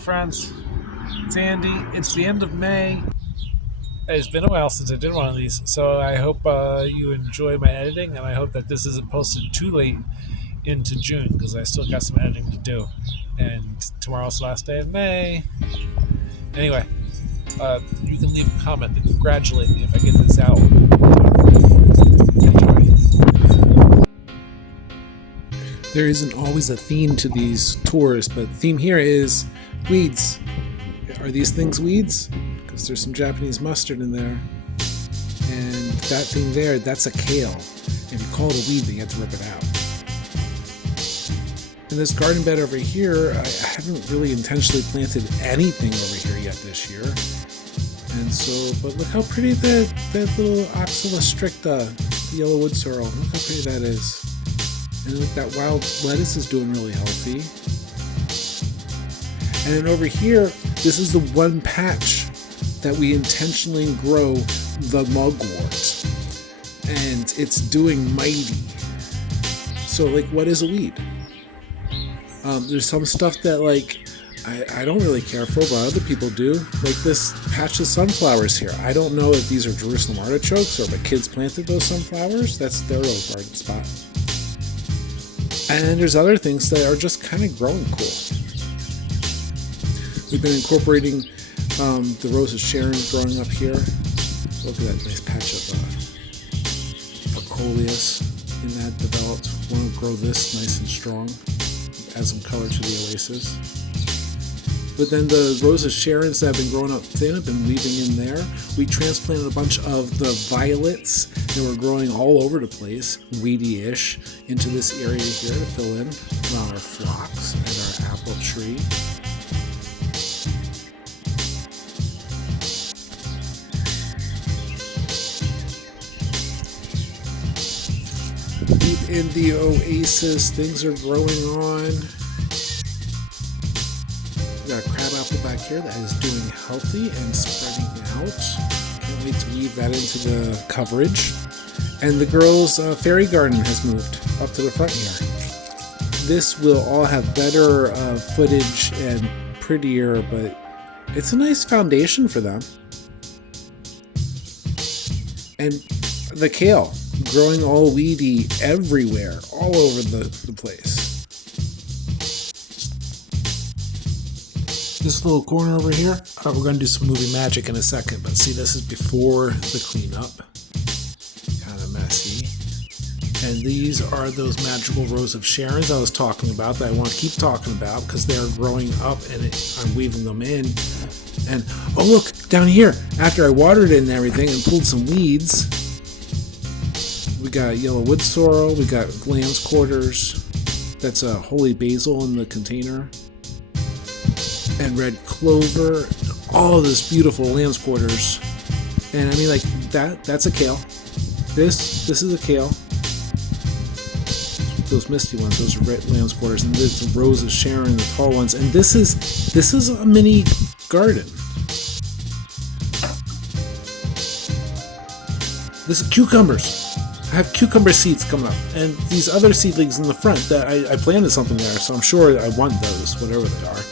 friends. It's Andy. It's the end of May. It's been a while since I did one of these, so I hope you enjoy my editing, and I hope that this isn't posted too late into June, because I still got some editing to do. And tomorrow's the last day of May. Anyway, you can leave a comment to congratulate me if I get this out. Enjoy. There isn't always a theme to these tours, but the theme here is weeds. Are these things weeds? Because there's some Japanese mustard in there. And that thing there, that's a kale. If you call it a weed, then you have to rip it out. In this garden bed over here, I haven't really intentionally planted anything over here yet this year. And so, but look how pretty that little Oxala stricta, the yellow wood sorrel, look how pretty that is. And look, that wild lettuce is doing really healthy. And then over here, this is the one patch that we intentionally grow the mugwort. And it's doing mighty. So, like, what is a weed? There's some stuff that, like, I don't really care for, but other people do. Like this patch of sunflowers here. I don't know if these are Jerusalem artichokes or if kids planted those sunflowers. That's their little garden spot. And there's other things that are just kind of growing cool. We've been incorporating the Rose of Sharon growing up here. Look at that nice patch of Coleus in that developed. Want to grow this nice and strong. Add some color to the oasis. But then the Rose of Sharons that have been growing up thin have been leaving in there. We transplanted a bunch of the violets that were growing all over the place, weedy-ish, into this area here to fill in around our phlox and our apple tree. Deep in the oasis, things are growing on. We got a crabapple back here that is doing healthy and spreading out. Can't wait to weave that into the coverage. And the girls' fairy garden has moved up to the front here. This will all have better footage and prettier, but it's a nice foundation for them. And the kale, growing all weedy everywhere, all over the place. This little corner over here, we're going to do some movie magic in a second, but see, this is before the cleanup. Kind of messy. And these are those magical Rose of Sharons I was talking about that I want to keep talking about because they're growing up and I'm weaving them in. And, oh look, down here, after I watered it and everything and pulled some weeds, we got yellow wood sorrel, we got lamb's quarters, that's a holy basil in the container, and red clover, all of this beautiful lamb's quarters. And I mean, like, that's a kale. This is a kale. Those misty ones, those are red lamb's quarters, and this is Rose of Sharon, the tall ones. And this is a mini garden. This is cucumbers. I have cucumber seeds coming up, and these other seedlings in the front that I planted something there, so I'm sure I want those, whatever they are.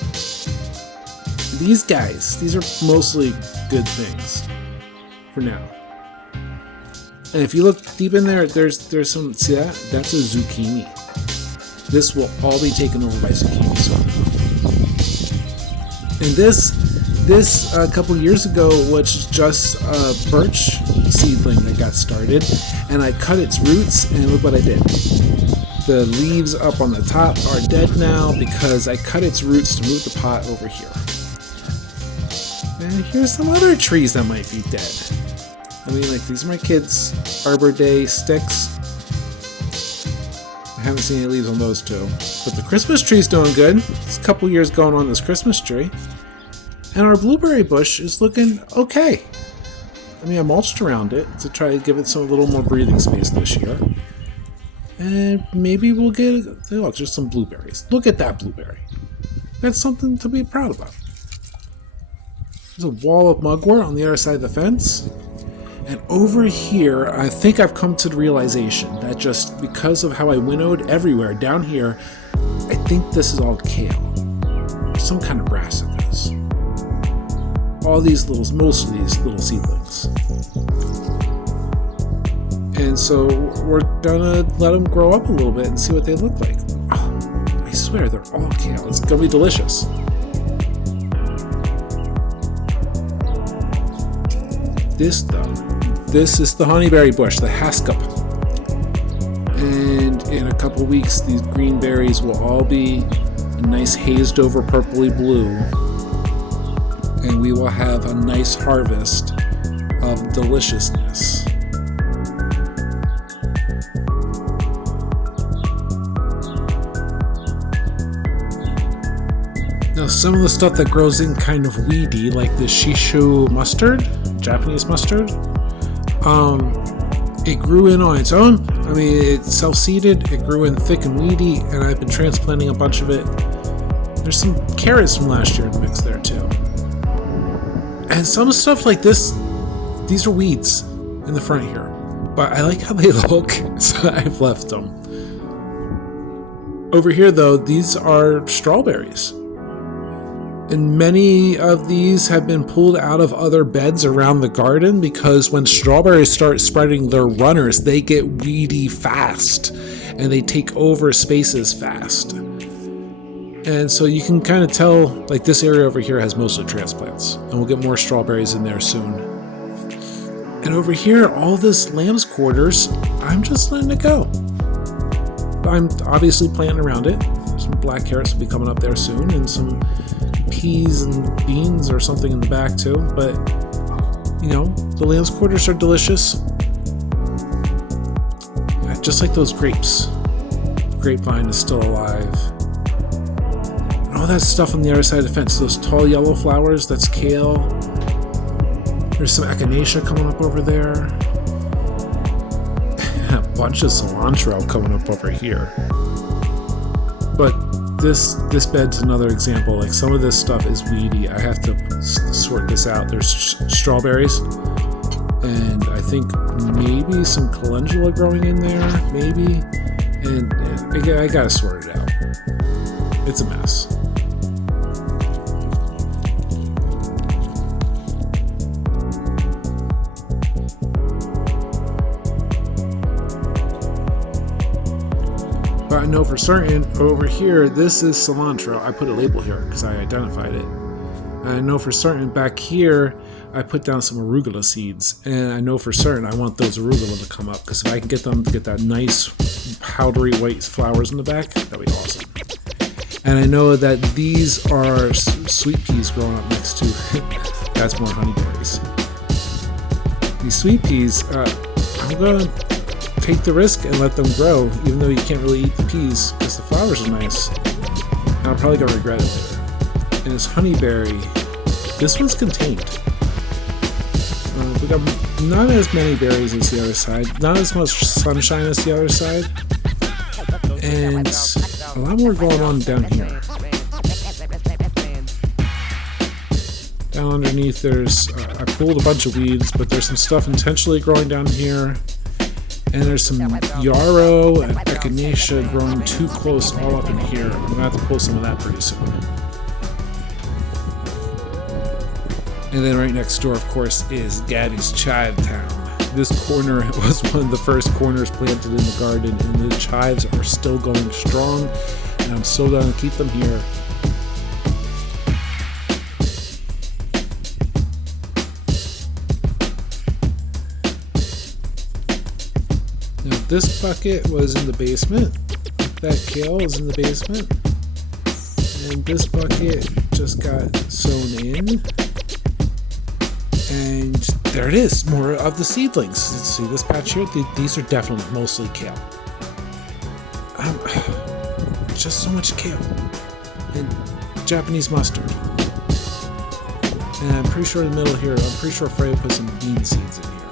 These guys, these are mostly good things for now. And if you look deep in there, there's some, see that? That's a zucchini. This will all be taken over by zucchini soon. And this a couple years ago was just a birch seedling that got started, and I cut its roots, and look what I did. The leaves up on the top are dead now because I cut its roots to move the pot over here. And here's some other trees that might be dead. I mean, like, these are my kids' Arbor Day sticks. I haven't seen any leaves on those two. But the Christmas tree's doing good. It's a couple years going on this Christmas tree. And our blueberry bush is looking okay. I mean, I mulched around it to try to give it some a little more breathing space this year. And maybe we'll get, look, just some blueberries. Look at that blueberry. That's something to be proud about. There's a wall of mugwort on the other side of the fence. And over here, I think I've come to the realization that just because of how I winnowed everywhere down here, I think this is all kale. some kind of brassicas. Most of these little seedlings. And so we're gonna let them grow up a little bit and see what they look like. Oh, I swear they're all kale. It's gonna be delicious. This is the honeyberry bush, the hascup. And in a couple weeks, these green berries will all be a nice hazed over purpley blue. And we will have a nice harvest of deliciousness. Now, some of the stuff that grows in kind of weedy, like the shisho mustard, Japanese mustard, it grew in on its own. I mean, it's self-seeded, it grew in thick and weedy, and I've been transplanting a bunch of it. There's some carrots from last year in the mix there too. And some stuff like this, these are weeds in the front here. But I like how they look, so I've left them. Over here though, these are strawberries. And many of these have been pulled out of other beds around the garden because when strawberries start spreading their runners, they get weedy fast and they take over spaces fast. And so you can kind of tell, like this area over here has mostly transplants, and we'll get more strawberries in there soon. And over here, all this lamb's quarters, I'm just letting it go. I'm obviously planting around it. Some black carrots will be coming up there soon, and some peas and beans or something in the back too. But, you know, the lamb's quarters are delicious. Just like those grapes. The grapevine is still alive. And all that stuff on the other side of the fence, those tall yellow flowers, that's kale. There's some echinacea coming up over there. A bunch of cilantro coming up over here. But this bed's another example. Like some of this stuff is weedy. I have to sort this out. There's strawberries, and I think maybe some calendula growing in there, maybe. And I gotta sort it out. It's a mess. But I know for certain over here, this is cilantro. I put a label here because I identified it. And I know for certain back here, I put down some arugula seeds. And I know for certain I want those arugula to come up because if I can get them to get that nice powdery white flowers in the back, that'd be awesome. And I know that these are sweet peas growing up next to that's more honeyberries. These sweet peas, I'm going to take the risk and let them grow, even though you can't really eat the peas because the flowers are nice. And I'm probably going to regret it later. And this honeyberry, this one's contained. We got not as many berries as the other side, not as much sunshine as the other side, and a lot more going on down here. Down underneath there's, I pulled a bunch of weeds, but there's some stuff intentionally growing down here. And there's some yarrow and echinacea growing too close all up in here. I'm going to have to pull some of that pretty soon. And then right next door, of course, is Gaddy's Chivetown. This corner was one of the first corners planted in the garden, and the chives are still going strong, and I'm still going to keep them here. This bucket was in the basement. That kale is in the basement. And this bucket just got sewn in. And there it is, more of the seedlings. Let's see this patch here. These are definitely mostly kale. Just so much kale. And Japanese mustard. And I'm pretty sure in the middle here, I'm pretty sure Freya put some bean seeds in here.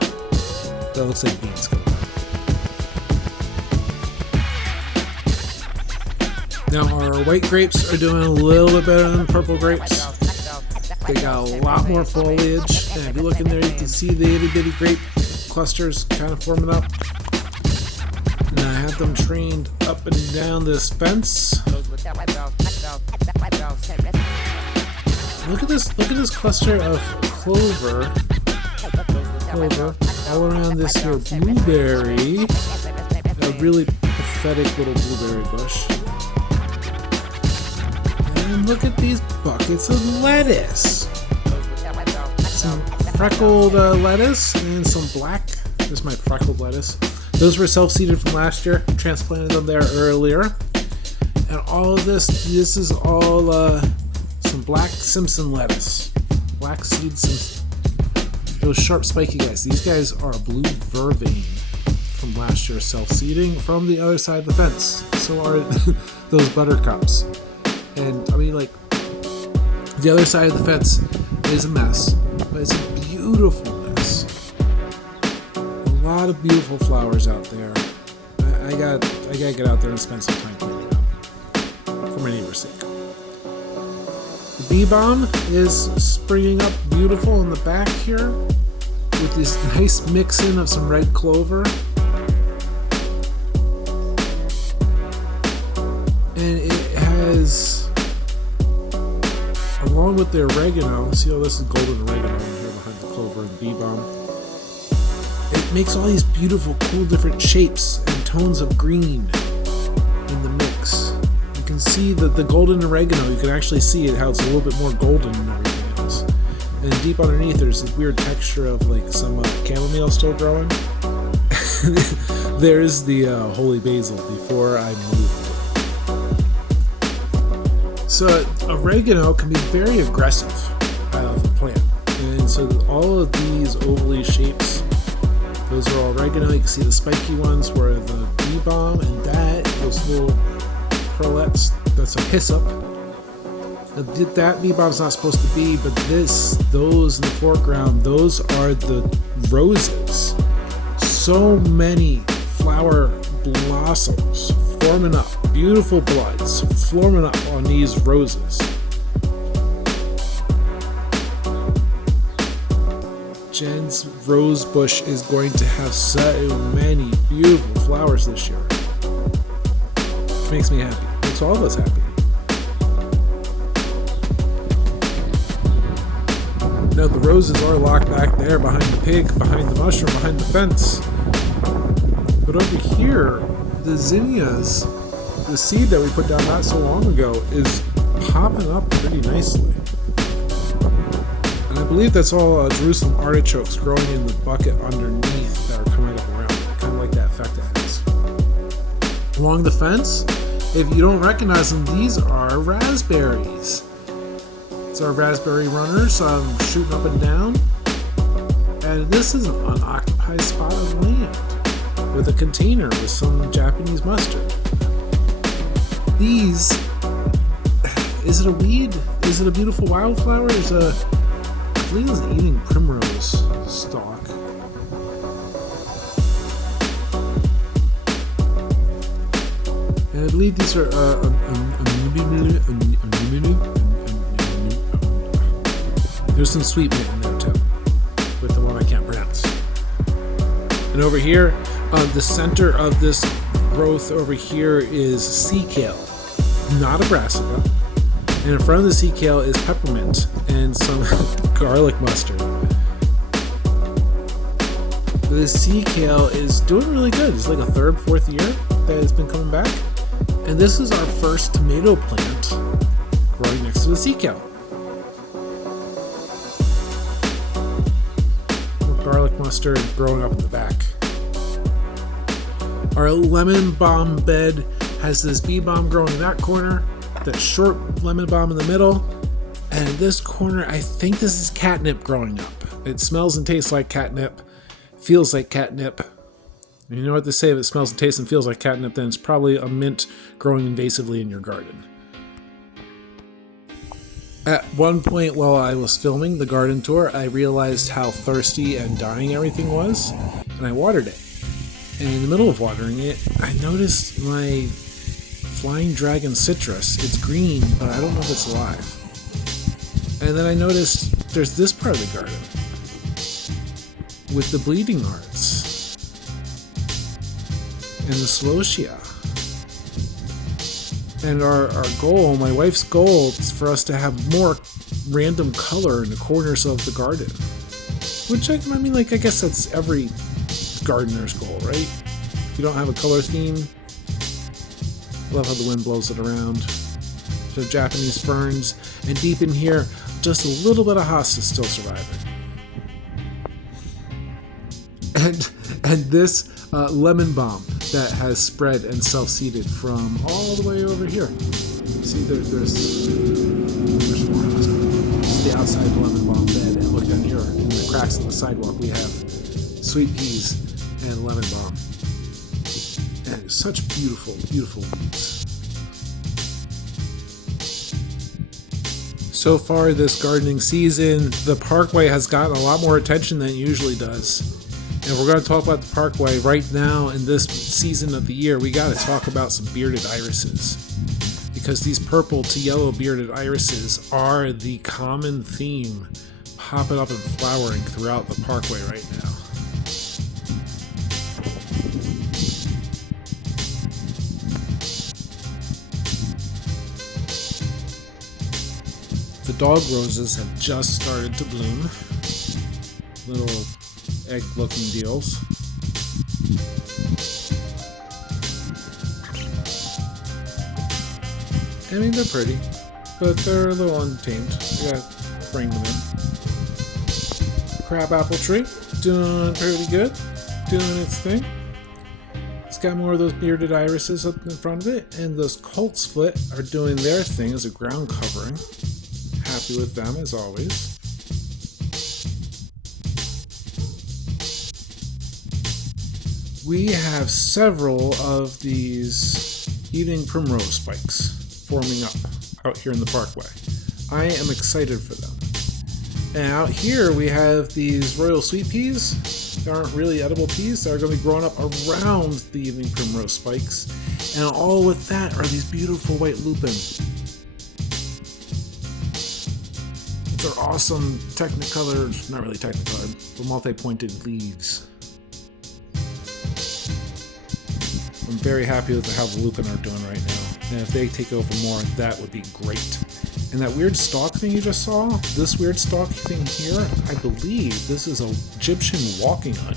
That looks like beans coming. Now our white grapes are doing a little bit better than the purple grapes. They got a lot more foliage, and if you look in there you can see the itty bitty grape clusters kind of forming up. And I have them trained up and down this fence. Look at this cluster of clover all around this here blueberry. A really pathetic little blueberry bush. And look at these buckets of lettuce. Some freckled lettuce and some black. There's my freckled lettuce. Those were self-seeded from last year. Transplanted them there earlier. And all of this is all some black Simpson lettuce. Black seed Simpson. Those sharp spiky guys. These guys are blue vervain from last year's self-seeding from the other side of the fence. So are those buttercups. And I mean, like, the other side of the fence is a mess, but it's a beautiful mess. A lot of beautiful flowers out there. I gotta get out there and spend some time cleaning up for my neighbor's sake. The bee balm is springing up beautiful in the back here with this nice mix-in of some red clover. And it has, along with the oregano, see how this is golden oregano here behind the clover and bee balm. It makes all these beautiful, cool, different shapes and tones of green in the mix. You can see that the golden oregano, you can actually see it, how it's a little bit more golden than everything else. And deep underneath, there's this weird texture of like some chamomile still growing. There's the holy basil before I moved. So oregano can be very aggressive of a plant. And so all of these ovally shapes, those are all oregano. You can see the spiky ones were the bee balm, and those little pearlettes, that's a hyssop. That bee balm's not supposed to be, but those in the foreground, those are the roses. So many flower blossoms forming up, beautiful buds forming up on these roses. Jen's rose bush is going to have so many beautiful flowers this year. Makes me happy. Makes all of us happy. Now the roses are locked back there behind the pig, behind the mushroom, behind the fence. But over here, the zinnias, the seed that we put down not so long ago, is popping up pretty nicely. And I believe that's all Jerusalem artichokes growing in the bucket underneath that are coming up around it. Kind of like that effect it has. Along the fence, if you don't recognize them, these are raspberries. It's our raspberry runners shooting up and down. And this is an unoccupied spot of land with a container with some Japanese mustard. These, is it a weed? Is it a beautiful wildflower? I believe it's an eating primrose stalk. And I believe these are there's some sweet mint in there too, with the one I can't pronounce. And over here, the center of this growth over here is sea kale, not a brassica. And in front of the sea kale is peppermint and some garlic mustard. The sea kale is doing really good. It's like a third, fourth year that it's been coming back. And this is our first tomato plant growing next to the sea kale. Garlic mustard growing up in the back. Our lemon balm bed has this bee balm growing in that corner, that short lemon balm in the middle, and in this corner, I think this is catnip growing up. It smells and tastes like catnip, feels like catnip. And you know what they say, if it smells and tastes and feels like catnip, then it's probably a mint growing invasively in your garden. At one point while I was filming the garden tour, I realized how thirsty and dying everything was, and I watered it. And in the middle of watering it, I noticed my flying dragon citrus. It's green, but I don't know if it's alive. And then I noticed there's this part of the garden with the bleeding hearts. and the celosia. And our goal, my wife's goal, is for us to have more random color in the corners of the garden. Which, I mean, like, I guess that's every gardener's goal, right? If you don't have a color theme, I love how the wind blows it around. So Japanese ferns, and deep in here, just a little bit of hostas still surviving. And this lemon balm that has spread and self-seeded from all the way over here. See, there's more hosta. It's the outside of the lemon balm bed, and look down here in the cracks in the sidewalk. We have sweet peas and lemon balm, and it's such beautiful, beautiful weeds. So far this gardening season, the Parkway has gotten a lot more attention than it usually does. And we're going to talk about the Parkway right now in this season of the year. We got to talk about some bearded irises, because these purple to yellow bearded irises are the common theme popping up and flowering throughout the Parkway right now. The dog roses have just started to bloom. Little egg-looking deals. I mean, they're pretty, but they're a little untamed. You gotta bring them in. Crabapple tree, doing pretty good. Doing its thing. It's got more of those bearded irises up in front of it, and those coltsfoot are doing their thing as a ground covering. Happy with them as always. We have several of these evening primrose spikes forming up out here in the Parkway. I am excited for them. And out here we have these royal sweet peas. They aren't really edible peas. They're going to be growing up around the evening primrose spikes. And all with that are these beautiful white lupin. They're awesome technicolored, not really technicolored, but multi-pointed leaves. I'm very happy with how the lupin are doing right now. And if they take over more, that would be great. And that weird stalk thing you just saw, this weird stalk thing here, I believe this is an Egyptian walking onion.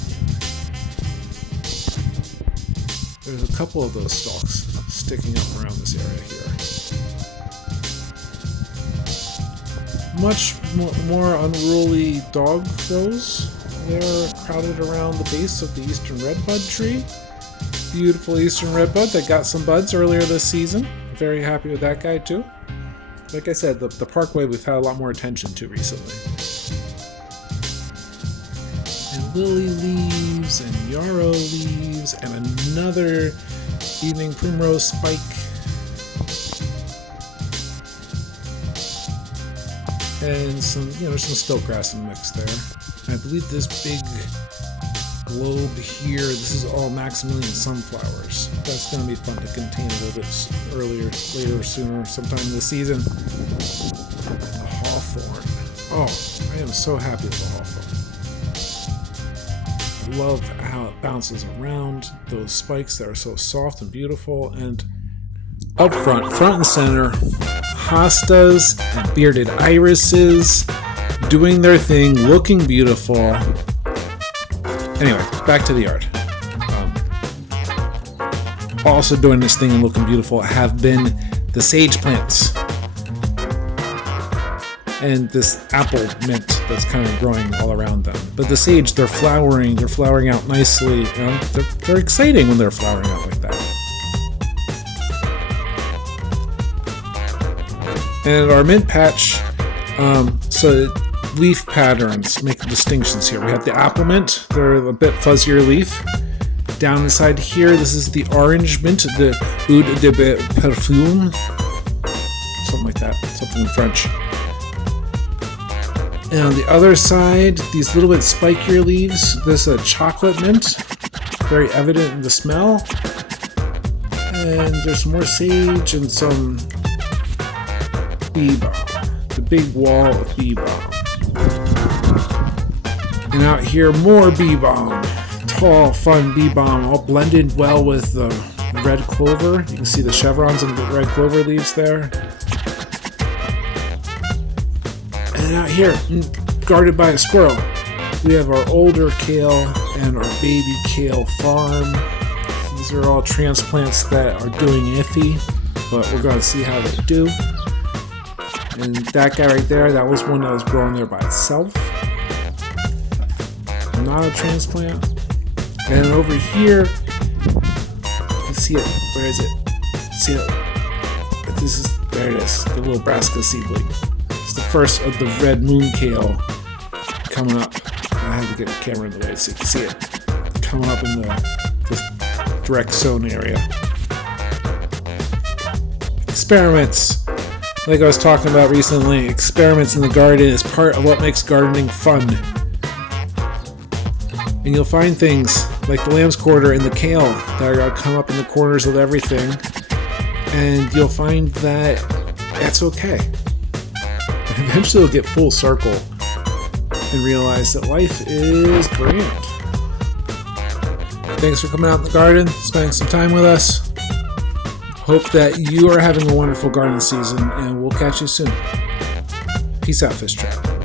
There's a couple of those stalks sticking up around this area here. Much more unruly dog rose. They're crowded around the base of the eastern redbud tree. Beautiful eastern redbud that got some buds earlier this season. Very happy with that guy too. Like I said, the Parkway we've had a lot more attention to recently. And lily leaves and yarrow leaves and another evening primrose spike. And some stilt grass in the mix there. And I believe this big globe here, this is all Maximilian sunflowers. That's going to be fun to contain a little bit later, sooner, sometime this season. And the hawthorn. Oh, I am so happy with the hawthorn. I love how it bounces around those spikes that are so soft and beautiful. And up front and center, hostas and bearded irises doing their thing, looking beautiful. Anyway, back to the art. Also doing this thing and looking beautiful have been the sage plants. And this apple mint that's kind of growing all around them. But the sage, they're flowering out nicely. They're exciting when they're flowering out like that. And our mint patch, so leaf patterns make distinctions here. We have the apple mint, they're a bit fuzzier leaf. Down inside here, this is the orange mint, the Oud de Parfum, something like that, something in French. And on the other side, these little bit spikier leaves, this is a chocolate mint, very evident in the smell. And there's some more sage and some bee balm, the big wall of bee balm. And out here, more bee balm. tall, fun bee balm, all blended well with the red clover. You can see the chevrons and the red clover leaves there. And out here, guarded by a squirrel, we have our older kale and our baby kale farm. These are all transplants that are doing iffy, but we're going to see how they do. And that guy right there, that was one that was growing there by itself. Not a transplant. And over here, you can see it. Where is it? See it? There it is. The little brassica seedling. It's the first of the red moon kale coming up. I have to get the camera in the way so you can see it coming up in the direct sown area. Experiments. Like I was talking about recently, experiments in the garden is part of what makes gardening fun. And you'll find things like the lamb's quarter and the kale that are going to come up in the corners of everything. And you'll find that that's okay. Eventually you'll get full circle and realize that life is grand. Thanks for coming out in the garden, spending some time with us. Hope that you are having a wonderful garden season, and we'll catch you soon. Peace out, Fish Trap.